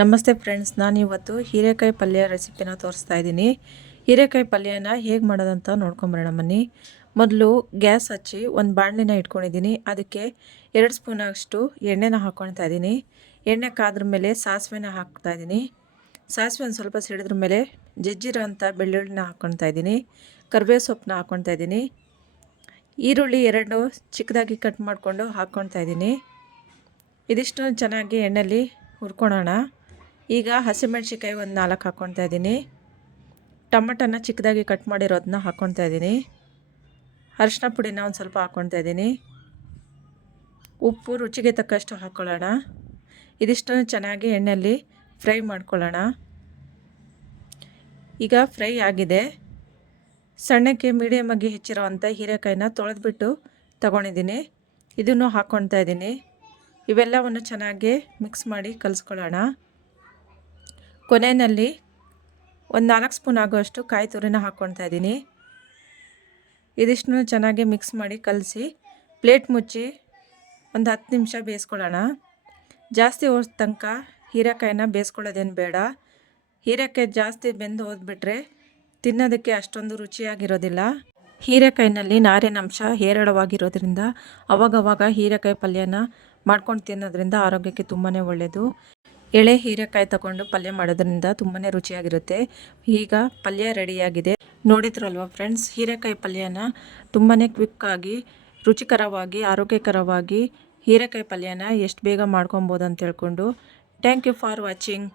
ನಮಸ್ತೆ ಫ್ರೆಂಡ್ಸ್, ನಾನಿವತ್ತು ಹೀರೆಕಾಯಿ ಪಲ್ಯ ರೆಸಿಪಿನ ತೋರಿಸ್ತಾ ಇದ್ದೀನಿ. ಹೀರೆಕಾಯಿ ಪಲ್ಯನ ಹೇಗೆ ಮಾಡೋದಂತ ನೋಡ್ಕೊಂಬರೋಣ ಬನ್ನಿ. ಮೊದಲು ಗ್ಯಾಸ್ ಹಚ್ಚಿ ಒಂದು ಬಾಣಲಿನ ಇಟ್ಕೊಂಡಿದ್ದೀನಿ. ಅದಕ್ಕೆ 2 ಸ್ಪೂನಷ್ಟು ಎಣ್ಣೆನ ಹಾಕ್ಕೊಳ್ತಾ ಇದ್ದೀನಿ. ಎಣ್ಣೆ ಕಾದ್ರ ಮೇಲೆ ಸಾಸಿವೆನ ಹಾಕ್ತಾ ಇದ್ದೀನಿ. ಸಾಸಿವೆ ಒಂದು ಸ್ವಲ್ಪ ಸಿಡಿದ್ರ ಮೇಲೆ ಜಜ್ಜಿರೋ ಅಂಥ ಬೆಳ್ಳುಳ್ಳಿನ ಹಾಕ್ಕೊಳ್ತಾ ಇದ್ದೀನಿ. ಕರಿಬೇವು ಸೊಪ್ಪನ್ನ ಹಾಕ್ಕೊಳ್ತಾ ಇದ್ದೀನಿ. ಈರುಳ್ಳಿ 2 ಚಿಕ್ಕದಾಗಿ ಕಟ್ ಮಾಡಿಕೊಂಡು ಹಾಕ್ಕೊಳ್ತಾ ಇದ್ದೀನಿ. ಇದಿಷ್ಟು ಚೆನ್ನಾಗಿ ಎಣ್ಣೆಯಲ್ಲಿ ಹುರ್ಕೊಳ್ಳೋಣ. ಈಗ ಹಸಿಮೆಣ್ಸಿಕಾಯಿ ಒಂದು 4 ಹಾಕ್ಕೊಳ್ತಾ ಇದ್ದೀನಿ. ಟೊಮಟನ ಚಿಕ್ಕದಾಗಿ ಕಟ್ ಮಾಡಿರೋದನ್ನ ಹಾಕ್ಕೊಳ್ತಾ ಇದ್ದೀನಿ. ಅರಿಶಿನ ಪುಡಿನ ಒಂದು ಸ್ವಲ್ಪ ಹಾಕ್ಕೊಳ್ತಾ ಇದ್ದೀನಿ. ಉಪ್ಪು ರುಚಿಗೆ ತಕ್ಕಷ್ಟು ಹಾಕ್ಕೊಳ್ಳೋಣ. ಇದಿಷ್ಟು ಚೆನ್ನಾಗಿ ಎಣ್ಣೆಯಲ್ಲಿ ಫ್ರೈ ಮಾಡ್ಕೊಳ್ಳೋಣ. ಈಗ ಫ್ರೈ ಆಗಿದೆ. ಸಣ್ಣಕ್ಕೆ ಮೀಡಿಯಮಾಗಿ ಹೆಚ್ಚಿರೋ ಅಂಥ ಹೀರೆಕಾಯಿನ ತೊಳೆದ್ಬಿಟ್ಟು ತಗೊಂಡಿದ್ದೀನಿ. ಇದನ್ನು ಹಾಕ್ಕೊಳ್ತಾ ಇದ್ದೀನಿ. ಇವೆಲ್ಲವನ್ನು ಚೆನ್ನಾಗಿ ಮಿಕ್ಸ್ ಮಾಡಿ ಕಲಿಸ್ಕೊಳ್ಳೋಣ. ಕೊನೆಯಲ್ಲಿ ಒಂದು 4 ಸ್ಪೂನ್ ಆಗುವಷ್ಟು ಕಾಯಿ ತುರಿನ ಹಾಕ್ಕೊಳ್ತಾ ಇದ್ದೀನಿ. ಇದಿಷ್ಟನ್ನು ಚೆನ್ನಾಗಿ ಮಿಕ್ಸ್ ಮಾಡಿ ಕಲಸಿ ಪ್ಲೇಟ್ ಮುಚ್ಚಿ ಒಂದು 10 ನಿಮಿಷ ಬೇಯಿಸ್ಕೊಳ್ಳೋಣ. ಜಾಸ್ತಿ ಹೊತ್ತು ತನಕ ಹೀರೆಕಾಯಿನ ಬೇಯಿಸ್ಕೊಳ್ಳೋದೇನು ಬೇಡ. ಹೀರೆಕಾಯಿ ಜಾಸ್ತಿ ಬೆಂದು ಹೋದ್ಬಿಟ್ರೆ ತಿನ್ನೋದಕ್ಕೆ ಅಷ್ಟೊಂದು ರುಚಿಯಾಗಿರೋದಿಲ್ಲ. ಹೀರೆಕಾಯಿನಲ್ಲಿ ನಾರಿನ ಅಂಶ ಹೇರಳವಾಗಿರೋದ್ರಿಂದ ಅವಾಗವಾಗ ಹೀರೆಕಾಯಿ ಪಲ್ಯನ ಮಾಡ್ಕೊಂಡು ತಿನ್ನೋದ್ರಿಂದ ಆರೋಗ್ಯಕ್ಕೆ ತುಂಬಾ ಒಳ್ಳೆಯದು. ಎಳೆ ಹೀರೆಕಾಯಿ ತಗೊಂಡು ಪಲ್ಯ ಮಾಡೋದ್ರಿಂದ ತುಂಬಾ ರುಚಿಯಾಗಿರುತ್ತೆ. ಈಗ ಪಲ್ಯ ರೆಡಿಯಾಗಿದೆ. ನೋಡಿದ್ರಲ್ವ ಫ್ರೆಂಡ್ಸ್, ಹೀರೆಕಾಯಿ ಪಲ್ಯನ ತುಂಬಾ ಕ್ವಿಕ್ಕಾಗಿ, ರುಚಿಕರವಾಗಿ, ಆರೋಗ್ಯಕರವಾಗಿ ಹೀರೆಕಾಯಿ ಪಲ್ಯನ ಎಷ್ಟು ಬೇಗ ಮಾಡ್ಕೊಬೋದು ಅಂತ ಹೇಳ್ಕೊಂಡು. Thank you for watching.